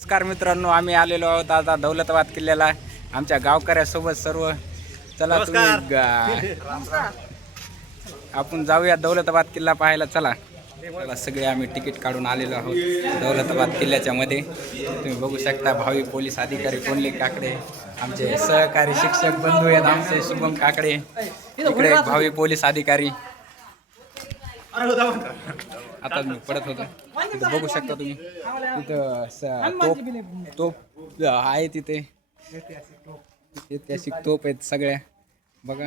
नमस्कार मित्रांनो, आम्ही आलेलो आहोत आता दौलताबाद किल्ल्याला आमच्या गावकऱ्यासोबत सर्व. चला तुम्ही आपण जाऊया दौलताबाद किल्ला पाहायला. चला सगळे आम्ही तिकीट काढून आलेलो आहोत दौलताबाद किल्ल्याच्या मध्ये. तुम्ही बघू शकता भावी पोलीस अधिकारी कोणले काकडे, आमचे सहकारी शिक्षक बंधू आहेत आमचे शुभम काकडे, इकडे भावी पोलीस अधिकारी. आता मी पडत होतो तिथं बघू शकता तुम्ही. तिथं तोप आहे, तिथे ऐतिहासिक तोप आहेत सगळ्या. बघा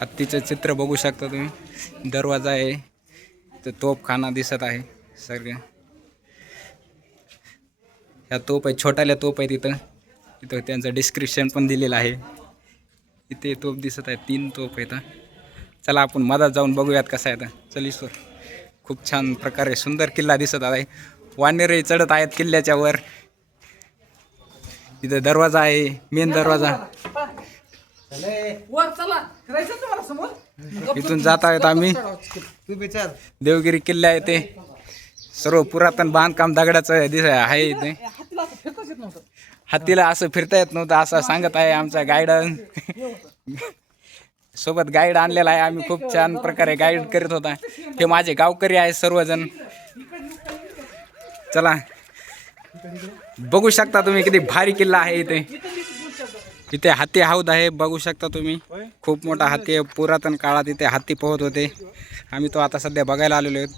हत्तीचं चित्र बघू शकता तुम्ही. दरवाजा आहे, तर तोपखाना दिसत आहे सगळ्या. ह्या तोप आहे, छोट्याल्या तोप आहे तिथं. तिथं त्यांचं डिस्क्रिप्शन पण दिलेलं आहे. इथे तोप दिसत आहे, 3 तोप आहेत. चला आपण मधात जाऊन बघूयात कसा आहे. चलिस खूप छान प्रकारे सुंदर किल्ला दिसत आहे. वानरे चढत आहेत किल्ल्याच्या वर. तिथे दरवाजा आहे, मेन दरवाजा. इथून जात आहेत आम्ही. देवगिरी किल्ला आहे ते सर्व पुरातन बांधकाम दगडाचं आहे इथे. हत्तीला असं फिरता येत नव्हतं असं सांगत आहे आमचा गाईड. सोबत गाईड आणलेला आहे आम्ही. खूप छान प्रकारे गाईड करीत होता. हे माझे गावकरी आहे सर्वजण. चला बघू शकता तुम्ही किती भारी किल्ला आहे इथे. इथे हत्ती हौद आहे, बघू शकता तुम्ही. खूप मोठा हत्ती आहे. पुरातन काळात इथे हत्ती पोहत होते. आम्ही तो आता सध्या बघायला आलेलो आहेत.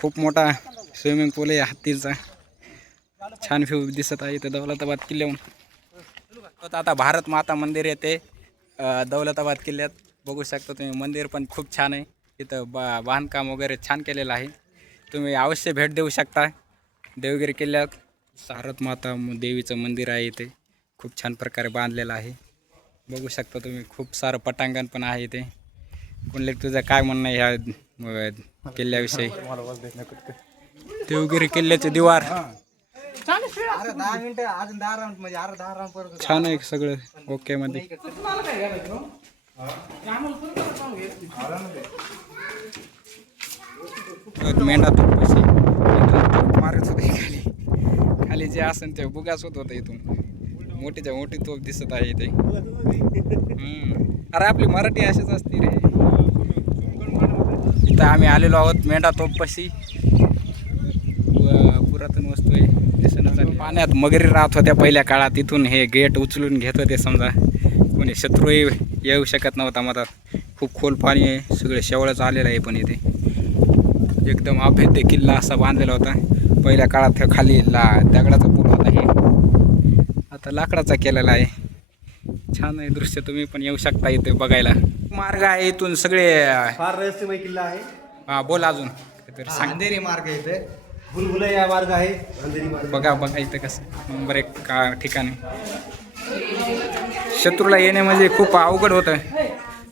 खूप मोठा स्विमिंग पूल आहे हत्तीचा. छान व्ह्यू दिसत आहे इथे दौलताबाद किल्ल्याहून. आता भारत माता मंदिर येते दौलताबाद किल्ल्यात. बघू शकता तुम्ही. मंदिर पण खूप छान आहे. इथं बांधकाम वगैरे छान केलेलं आहे. तुम्ही अवश्य भेट देऊ शकता देवगिरी किल्ल्यात. भारत माता देवीचं मंदिर आहे इथे. खूप छान प्रकारे बांधलेलं आहे. बघू शकता तुम्ही. खूप सारं पटांगण पण आहे इथे. कोणले तुझं काय म्हणणं आहे ह्या किल्ल्याविषयी? देवगिरी किल्ल्याचे दिवार छान आहे सगळं ओके मध्ये. मेंढा तोप मारत होते खाली. खाली जे असेल ते बुगाच होत होतं. इथून मोठीच्या मोठी तोप दिसत आहे इथे. अरे आपली मराठी अशीच असते रे. इथं आम्ही आलेलो आहोत मेंढा तोपपाशी. पुरातन वस्तू आहे दिसणं. पाण्यात मगरी राहत होत्या पहिल्या काळात. इथून हे गेट उचलून घेत होते समजा. कोणी शत्रूही येऊ शकत नव्हता मधात. खूप खोल पाणी आहे. सगळे शेवळच आलेलं आहे. पण इथे एकदम अभेद्य किल्ला असा बांधलेला होता पहिल्या काळात. खाली दगडाचा पूल होता. हे आता लाकडाचा केलेला आहे. छान आहे दृश्य. तुम्ही पण येऊ शकता इथे बघायला. मार्ग आहे इथून सगळे. फार रहस्यमय किल्ला आहे. हा बोल अजून अंधेरी मार्ग आहे इथे. भुलभुलैया मार्ग आहे. अंधेरी मार्ग. बघा इथं कसं नंबर 1 ठिकाणी. शत्रूला येणे म्हणजे खूप अवघड होतं.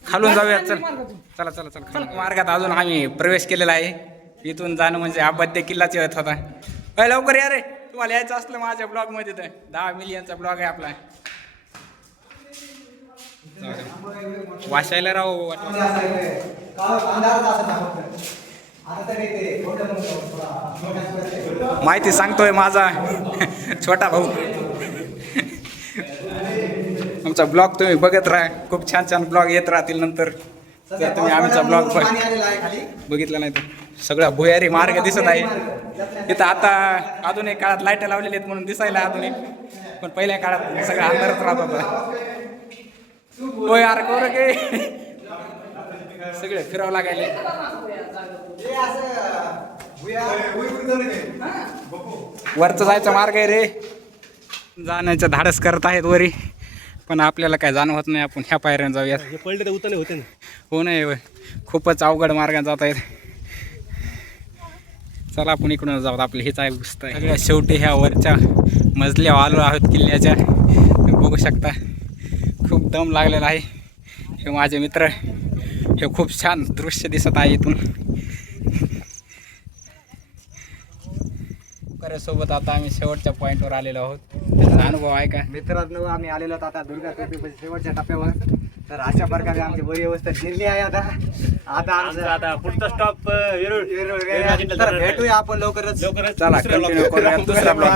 खालून जाऊया. चला चला चला चला. मार्गात अजून आम्ही प्रवेश केलेला आहे. इथून जाणं म्हणजे अभेद्य किल्लाच येत होता. लवकर या रे. तुम्हाला यायचं असलं माझ्या ब्लॉग मध्ये तर 10 मिलियनचा ब्लॉग आहे आपला. वाचायला राहू माहिती सांगतोय माझा छोटा भाऊ. आमचा ब्लॉग तुम्ही बघत राहा. खूप छान छान ब्लॉग येत राहतील नंतर. जर तुम्ही आमचा ब्लॉग बघितला नाही तर. सगळा भुयारी मार्ग दिसत आहे इथं. आता आधुनिक काळात लाईट लावलेले आहेत म्हणून दिसायला आधुनिक. पण पहिल्या काळात सगळं अंधारच राहत होता. होय यार कोर गे सगळे फिरावं लागायले. वरचा जायचा मार्ग आहे रे. जाण्याचं धाडस करत आहेत वरी. पण आपल्याला काय जाणं होत नाही. आपण ह्या पायऱ्यानं जाऊया. पडले तर उतरले होते ना. हो नाही खूपच अवघड मार्गाने जात आहेत. चला आपण इकडून जाऊ. आपली हेच आहे पुस्तक. सगळ्या शेवटी ह्या वरच्या मजल्यावर आलो आहोत किल्ल्याच्या. बघू शकता खूप दम लागलेला आहे. हे माझे मित्र. हे खूप छान दृश्य दिसत आहे इथून. सोबत आता आम्ही शेवटच्या पॉईंटवर आलेलो आहोत. त्याचा अनुभव आहे का मित्रांनो? आम्ही आलेलो आहोत आता दुर्गा टोपी शेवटच्या टप्प्यावर. तर अशा प्रकारे आमची बरी व्यवस्था केली आहे. आता पुढचा स्टॉप वेरूळ. भेटूया आपण लवकरच. चला कंटिन्यू करूया दुसरा ब्लॉग.